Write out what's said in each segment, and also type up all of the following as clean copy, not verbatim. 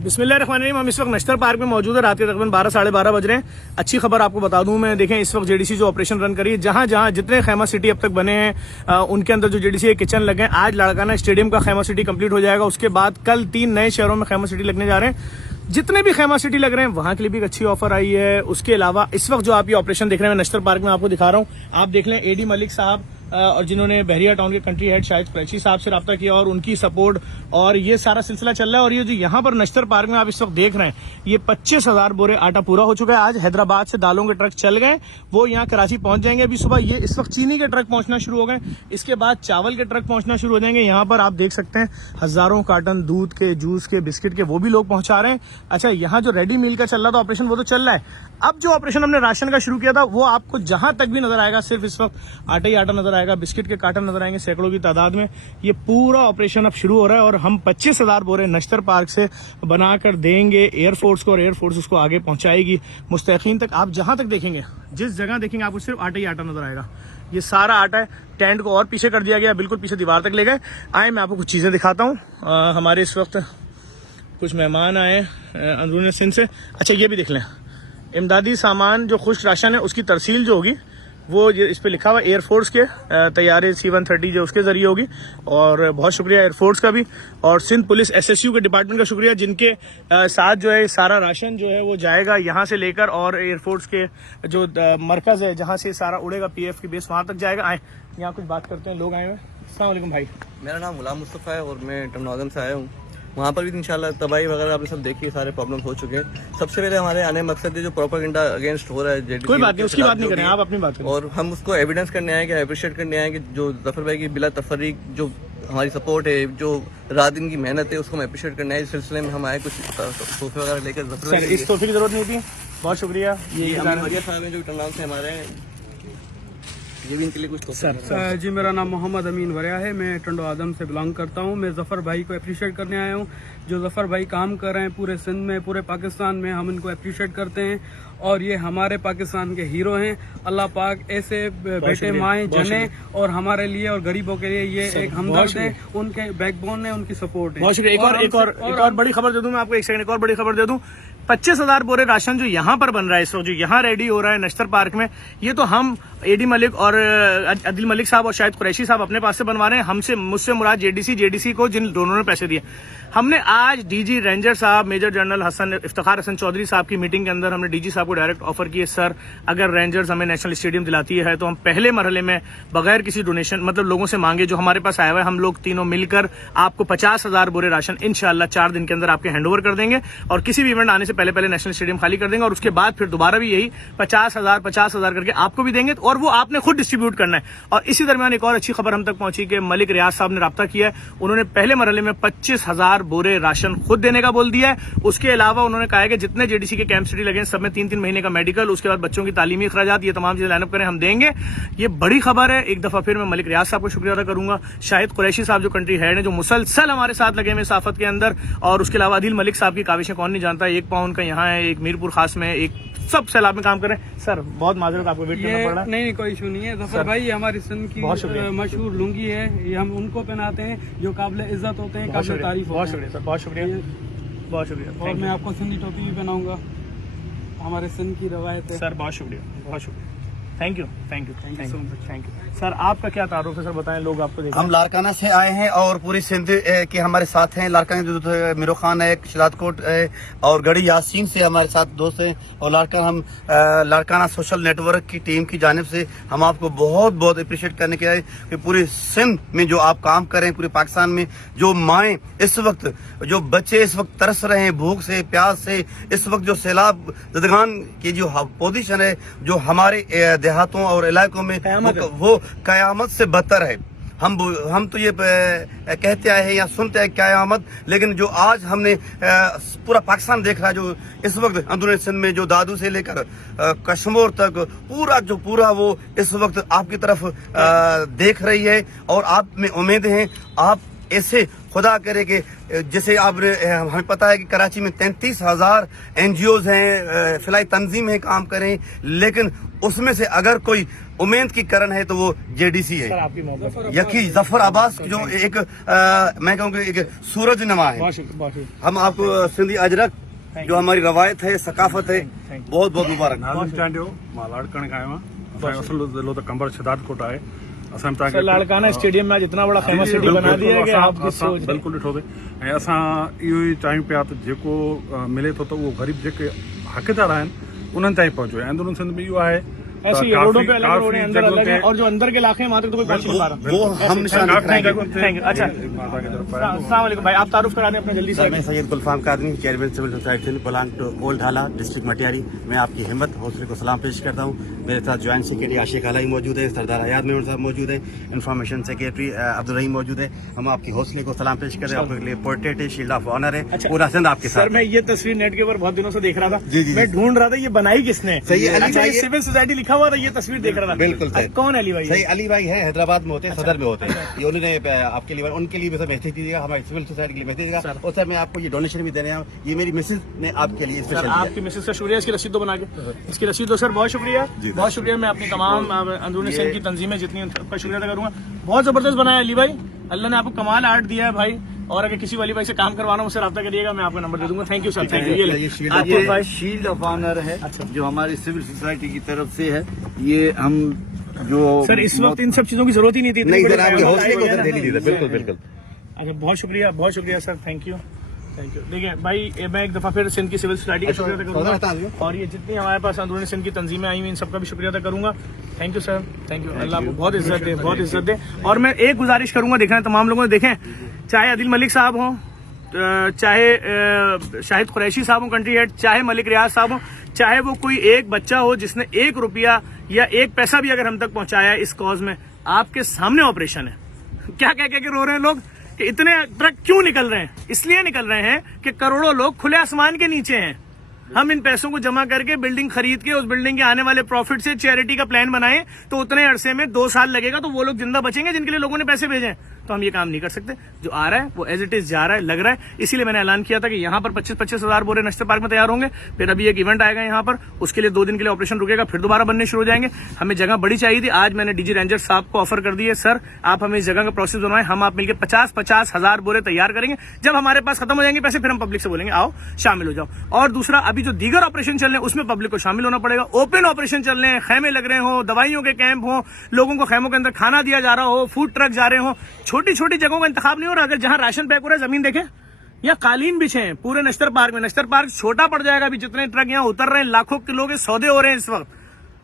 बिस्मिल्लाहिर्रहमानिर्रहीम। हम इस वक्त नश्तर पार्क में मौजूद है। रात के तकरीबन 12 साढ़े 12 बज रहे हैं। अच्छी खबर आपको बता दूं मैं, देखें इस वक्त जेडीसी जो ऑपरेशन रन करी है, जहां जहां जितने खैमा सिटी अब तक बने हैं उनके अंदर जो जेडीसी के किचन लगे हैं। आज लाड़काना स्टेडियम का खैमा सिटी कंप्लीट हो जाएगा। उसके बाद कल 3 नए शहरों में खैमा सिटी लगने जा रहे हैं। जितने भी खैमा सिटी लग रहे हैं वहां के लिए भी एक अच्छी ऑफर आई है। उसके अलावा इस वक्त जो आप ये ऑपरेशन देख रहे हैं नश्तर पार्क में आपको दिखा रहा हूँ, आप देख लें एडी मलिक साहब और जिन्होंने बहरिया टाउन के कंट्री हेड शाहिद कुरैशी साहब से रब्ता किया और उनकी सपोर्ट और ये सारा सिलसिला चल रहा है। और ये जो यहाँ पर नश्तर पार्क में आप इस वक्त देख रहे हैं, ये 25,000 बोरे आटा पूरा हो चुका है। आज हैदराबाद से दालों के ट्रक चल गए, वो यहाँ कराची पहुंच जाएंगे अभी सुबह। ये इस वक्त चीनी के ट्रक पहुंचना शुरू हो गए, इसके बाद चावल के ट्रक पहुंचना शुरू हो जाएंगे। यहाँ पर आप देख सकते हैं हजारों कार्टन दूध के, जूस के, बिस्किट के, वो भी लोग पहुंचा रहे हैं। अच्छा, यहाँ जो रेडी मील का चल रहा था ऑपरेशन, वो तो चल रहा है। अब जो ऑपरेशन हमने राशन का शुरू किया था, वो आपको जहां तक भी नजर आएगा सिर्फ इस वक्त आटा ही आटा नजर आएगा। बिस्किट के कार्टन नजर आएंगे सैकड़ों की तादाद में। ये पूरा ऑपरेशन अब शुरू हो रहा है और हम 25,000 बोरे नश्तर पार्क से बनाकर देंगे एयरफोर्स को और एयरफोर्स उसको आगे पहुंचाएगी मुस्तकीन तक। आप जहां तक देखेंगे, जिस जगह देखेंगे, आपको सिर्फ आटा ही आटा नजर आएगा। ये सारा आटा है। टेंट को और पीछे कर दिया गया, बिल्कुल पीछे दीवार तक ले गए। आए मैं आपको कुछ चीजें दिखाता हूँ। हमारे इस वक्त कुछ मेहमान आए अंदरूनी सिंध से। अच्छा, ये भी देख लें, इमदादी सामान जो खुश्क राशन है उसकी तरसील जो होगी वो इस पे लिखा हुआ एयरफोर्स के तैयारे C-130 जो उसके जरिए होगी। और बहुत शुक्रिया एयरफोर्स का भी और सिंध पुलिस SSU के डिपार्टमेंट का शुक्रिया, जिनके साथ जो है सारा राशन जो है वो जाएगा यहाँ से लेकर और एयरफोर्स के जो मरकज है जहाँ से सारा उड़ेगा PF की बेस, वहाँ तक जाएगा। आए यहाँ कुछ बात करते हैं, लोग आए हुए। अस्सलाम वालेकुम भाई। मेरा नाम गुलाम मुस्तफ़ा है और मैं टमनादम से आया हूँ। वहाँ पर भी इंशाल्लाह तबाही वगैरह आपने सब देखी, सारे प्रॉब्लम्स हो चुके हैं। सबसे पहले हमारे आने मकसद है जो प्रोपेगेंडा अगेंस्ट हो रहा है कोई बात नहीं, उसकी बात नहीं करें, आप अपनी बात करें। और हम उसको एविडेंस करने आए कि अप्रिशिएट करने आए कि जो जफर भाई की बिला तफरीक जो हमारी सपोर्ट है, जो रात दिन की मेहनत है, उसको हम अप्रिशिएट करने आए। इस सिलसिले में हम आए, कुछ तोहफे वगैरह लेकर जफर भाई। इस तोहफे की जरूरत नहीं थी, बहुत शुक्रिया। ये वरिया साहब हैं जो टमनादम से हमारे हैं, ये भी इनके लिए कुछ सर जी, मेरा नाम मोहम्मद अमीन वरिया है, मैं टंडो आदम से बिलोंग करता हूँ। मैं जफ़र भाई को अप्रिशिएट करने आया हूँ। जो जफ़र भाई काम कर रहे हैं पूरे सिंध में, पूरे पाकिस्तान में, हम इनको अप्रिशिएट करते हैं और ये हमारे पाकिस्तान के हीरो हैं। अल्लाह पाक ऐसे बेटे माएँ जने और हमारे लिए और गरीबों के लिए ये एक हमदर्द है, उनके बैकबोन है, उनकी सपोर्ट है। बहुत शुक्रिया। एक और बड़ी खबर दे दूं मैं आपको, एक सेकंड, एक और बड़ी खबर दे दूं। 25,000 बोरे राशन जो यहाँ पर बन रहा है इस वक्त, जो यहाँ रेडी हो रहा है नश्तर पार्क में, ये तो हम एडी मलिक और अदिल मलिक साहब और शाहिद कुरैशी साहब अपने पास से बनवा रहे हैं। मुझसे मुराद जेडीसी को जिन दोनों ने पैसे दिए। हमने आज डीजी रेंजर साहब मेजर जनरल इफ्तिखार हसन चौधरी साहब की मीटिंग के अंदर हमने डीजी साहब को डायरेक्ट ऑफर किए, सर अगर रेंजर्स हमें नेशनल स्टेडियम दिलाती है तो हम पहले मरहले में बगैर किसी डोनेशन, मतलब लोगों से मांगे जो हमारे पास आया हुआ है, हम लोग तीनों मिलकर आपको 50,000 बोरे राशन इंशाल्लाह 4 दिन के अंदर आपके हैंडओवर कर देंगे और किसी भी इवेंट आने से पहले नेशनल स्टेडियम खाली कर देंगे और उसके बाद फिर दोबारा भी यही 50,000 करके आपको भी देंगे और वो आपने खुद डिस्ट्रीब्यूट करना है। और इसी दरमियान एक और अच्छी खबर हम तक पहुंची कि मलिक रियाज साहब ने रब्ता किया है। उन्होंने पहले मरहले में 25,000 बोरे राशन खुद देने का बोल दिया है। उसके अलावा उन्होंने कहा है कि जितने जेडीसी के कैंप सिटी लगे सब में 3-3 महीने का मेडिकल, उसके बाद बच्चों की तालीमी अखराजात, ये तमाम चीजें लाइनअप करें, हम देंगे। ये बड़ी खबर है। एक दफा फिर मैं मलिक रियाज साहब को शुक्रिया अदा करूंगा। शाहिद कुरैशी साहब जो कंट्री हेड है, जो मुसलसल हमारे साथ लगे हुए साफत के अंदर, और उसके अलावा अदिल मलिक साहब की काविशें कौन नहीं जानता। 1 पाउंड का यहाँ है, एक मीरपुर खास में, एक सब सैलाब में काम करें। सर बहुत माजरत, आपको वेट करना पड़ रहा है। नहीं, कोई इशू नहीं है। जफर भाई हमारी सिंध की मशहूर लुंगी है, ये हम उनको पहनाते हैं जो काबिल इज्जत होते हैं, काबिल तारीफ होते हैं। बहुत शुक्रिया सर, बहुत शुक्रिया, बहुत शुक्रिया। और मैं आपको सिंधी टोपी भी पहनाऊंगा, हमारे सिंध की रवायत है। सर बहुत शुक्रिया, बहुत शुक्रिया। Thank you so much. Thank you sir. आपका क्या तारुफ है सर, बताएं, लोग आपको देखें। हम लारकाना से आए हैं और पूरी सिंध के हमारे साथ हैं। लारकाना जो मिरो खान है, शिलादकोट है और गढ़ी यासीन से हमारे साथ दोस्त हैं। और लारकाना सोशल नेटवर्क की टीम की जानिब से हम आपको बहुत बहुत अप्रिशिएट करने के आए कि पूरी सिंध में जो आप काम कर रहे हैं, पूरे पाकिस्तान में जो माएँ इस वक्त, जो बच्चे इस वक्त तरस रहे हैं भूख से, प्यास से, इस वक्त जो सैलाब जदगान की जो पोजीशन है जो हमारे देहातों और इलाकों में, वो कयामत से बदतर है। हम तो ये कहते आए हैं या सुनते हैं कयामत, लेकिन जो आज हमने पूरा पाकिस्तान देख रहा है, जो इस वक्त अंदरूनी सिंध में जो दादू से लेकर कश्मीर तक पूरा वो इस वक्त आपकी तरफ देख रही है। और आप में उम्मीद है आप ऐसे खुदा करे कि जैसे आपने, हमें पता है कि कराची में 33,000 NGOs हैं, फिलाई तंजीम है, काम करें, लेकिन उसमें से अगर कोई उम्मीद की करण है तो वो जेडीसी सर है। आपकी मोहब्बत। यकी जफर अब्बास जो एक मैं कहूँगा एक सूरज नमा है। बहुत शुक्रिया, बहुत शुक्रिया। हम आपको सिंधी अजरक जो हमारी रवायत है, सकाफत है, बहुत बहुत मुबारक। नाज़िम चांडियो मां लाड़काणे खां आहियो आहियां। असांजो असुल ज़िलो त कंबर शिदात कोट आहे। असां सर तव्हांखे लाड़काना स्टेडियम में आज इतना बड़ा फेमस सिटी बना दिया है कि आपकी सोच। बिल्कुलु ॾिठो अथई ऐं असां इहो ई चाहियूं पिया त जेको मिले थो त उहो ग़रीब जेके हक़दार आहिनि उन्हनि ताईं पहुचे। अंदरूनी सिंध में इहो आहे ऐसे ही रोडों पे अलग रोड है, अंदर अलग है, और जो अंदर के इलाके हैं वहाँ तक तो कोई पहुंच नहीं पा रहा। वो हम निशान थैंक यू। अच्छा, अस्सलाम वालेकुम भाई, आप तारुफ करा दें अपना जल्दी से। मैं Syed Gulfam Qadmi, chairman civil society belong to old Hala, district Matiari. मैं आपकी हिम्मत हौसले को सलाम पेश करता हूँ। मेरे साथ ज्वाइंट सेक्रेटरी आशिक अलाई मौजूद है, सरदार हयात मेमन साहब मौजूद है, इंफॉर्मेशन सेक्रेटरी अब्दुल रहीम मौजूद है। हम आपकी हौसले को सलाम पेश कर रहे हैं। आपके लिए पोर्ट्रेट है, शील्ड ऑफ ऑनर है, पूरा सिंध आपके सर साथ। मैं ये तस्वीर नेट के ऊपर बहुत दिनों से देख रहा था। जी, जी, मैं ढूंढ रहा था ये बनाई किसने। सही है, अली अच्छा, भाई ये सिविल सोसाइटी लिखा हुआ था, ये तस्वीर देख रहा था। बिल्कुल सही। कौन अली भाई? सही अली भाई है, हैदराबाद में होते हैं, सदर में होते हैं। ये उन्होंने आपके लिए, उनके लिए भी सर मैसेज दीजिएगा, हमारी सिविल सोसाइटी के लिए मैसेज दीजिएगा। और सर मैं आपको ये डोनेशन भी देने आया हूँ। ये मेरी मिसेज ने आपके लिए सर स्पेशल आपकी मिसेज का शुक्रिया, इसकी रसीद दो बना के, इसकी रसीद दो सर। बहुत शुक्रिया, बहुत शुक्रिया। मैं अपनी तमाम अंदरूनी सिंध की तंजीमें जितनी उनका शुक्रिया अदा करूंगा। बहुत जबरदस्त बनाया अली भाई, अल्लाह ने आपको कमाल आर्ट दिया है भाई। और अगर किसी वाली भाई से काम करवाना मुझसे रब्ता करिएगा, मैं आपका नंबर दे दूंगा। Thank you sir, thank you. ये शील्ड ऑफ ऑनर है जो हमारी सिविल सोसाइटी की तरफ से है। ये हम जो सर इस वक्त इन सब चीजों की जरूरत ही नहीं थी। नहीं सर, आपके हौसले को सर दे लीजिए। बिल्कुल बिल्कुल। अच्छा, बहुत शुक्रिया sir, thank you, thank you. देखिए भाई, मैं एक दफा फिर सिंध की सिविल सोसाइटी का शुक्रिया अदा करूंगा, और ये जितनी हमारे पास अंदरूनी सिंध की तंजीमें आई हुई इन सबका भी शुक्रिया अदा करूंगा। Thank you sir, thank you. अल्लाह आपको बहुत इज्जत दे, बहुत इज्जत दे। और मैं एक गुजारिश करूंगा, देखना तमाम लोगों ने देखें, चाहे आदिल मलिक साहब हों, चाहे शाहिद कुरैशी साहब हो कंट्री हेड, चाहे मलिक रियाज साहब हो, चाहे वो कोई एक बच्चा हो जिसने 1 रुपया या 1 पैसा भी अगर हम तक पहुंचाया है इस कॉज में, आपके सामने ऑपरेशन है। क्या कह के रो रहे हैं लोग कि इतने ट्रक क्यों निकल रहे हैं? इसलिए निकल रहे हैं कि करोड़ों लोग खुले आसमान के नीचे हैं। हम इन पैसों को जमा करके बिल्डिंग खरीद के उस बिल्डिंग के आने वाले प्रॉफिट से चैरिटी का प्लान बनाएं तो उतने अरसे में 2 साल लगेगा, तो वो लोग जिंदा बचेंगे जिनके लिए लोगों ने पैसे भेजे हैं। तो हम ये काम नहीं कर सकते। जो आ रहा है वो एज इट इज जा रहा है, लग रहा है। इसीलिए मैंने ऐलान किया था कि यहाँ पर 25-25 हजार बोरे नश्तर पार्क में तैयार होंगे। फिर अभी एक इवेंट आएगा यहाँ पर, उसके लिए 2 दिन के लिए ऑपरेशन रुकेगा, फिर दोबारा बनने शुरू हो जाएंगे। हमें जगह बड़ी चाहिए थी। आज मैंने डीजी रेंजर साहब को ऑफर कर दी है, सर आप हमें इस जगह का प्रोसेस बनवाएं, हम आप मिलकर 50-50 हजार बोरे तैयार करेंगे। जब हमारे पास खत्म हो जाएंगे पैसे, फिर हम पब्लिक से बोलेंगे आओ शामिल हो जाओ। और दूसरा, अभी जो दीगर ऑपरेशन चल रहे हैं उसमें पब्लिक को शामिल होना पड़ेगा। ओपन ऑपरेशन चल रहे हैं, खेमे लग रहे हो, दवाइयों के कैंप हो, लोगों को खेमों के अंदर खाना दिया जा रहा हो, फूड ट्रक जा रहे हो, छोटी छोटी जगहों का इंतखाब नहीं हो रहा। अगर जहां राशन पैक हो रहा है, जमीन देखें या कालीन बिछे हैं पूरे नश्तर पार्क में। नश्तर पार्क छोटा पड़ जाएगा अभी, जितने ट्रक यहाँ उतर रहे हैं, लाखों किलो के सौदे हो रहे हैं इस वक्त,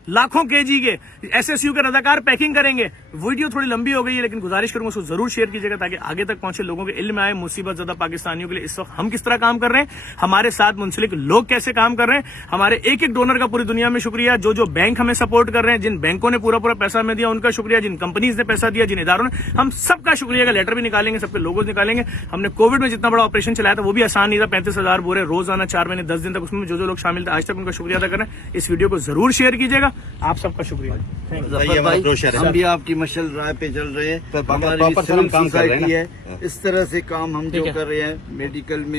लाखों केजी के। एसएसयू के रजाकार पैकिंग करेंगे। वीडियो थोड़ी लंबी हो गई है, लेकिन गुजारिश करूंगा उसको जरूर शेयर कीजिएगा ताकि आगे तक पहुंचे, लोगों के इल्म में आए मुसीबत ज़्यादा पाकिस्तानियों के लिए इस वक्त हम किस तरह काम कर रहे हैं, हमारे साथ मुंसलिक लोग कैसे काम कर रहे हैं। हमारे एक एक डोनर का पूरी दुनिया में शुक्रिया, जो जो बैंक हमें सपोर्ट कर रहे हैं, जिन बैंकों ने पूरा पैसा हमें दिया उनका शुक्रिया, जिन कंपनीज ने पैसा दिया, जिन इदारों ने, हम सबका शुक्रिया का लेटर भी निकालेंगे, सबके लोगो निकालेंगे। हमने कोविड में जितना बड़ा ऑपरेशन चलाया था वो भी आसान नहीं था। 35,000 बोरे रोजाना 4 महीने 10 दिन तक, उसमें जो जो लोग शामिल थे आज तक उनका शुक्रिया अदा करें। इस वीडियो को जरूर शेयर कीजिएगा, आप सबका शुक्रिया। जफर भाई, हम भी आपकी मशल राय पे चल रहे हैं। हमारी सिविल सोसाइटी है, इस तरह से काम हम जो कर रहे हैं मेडिकल में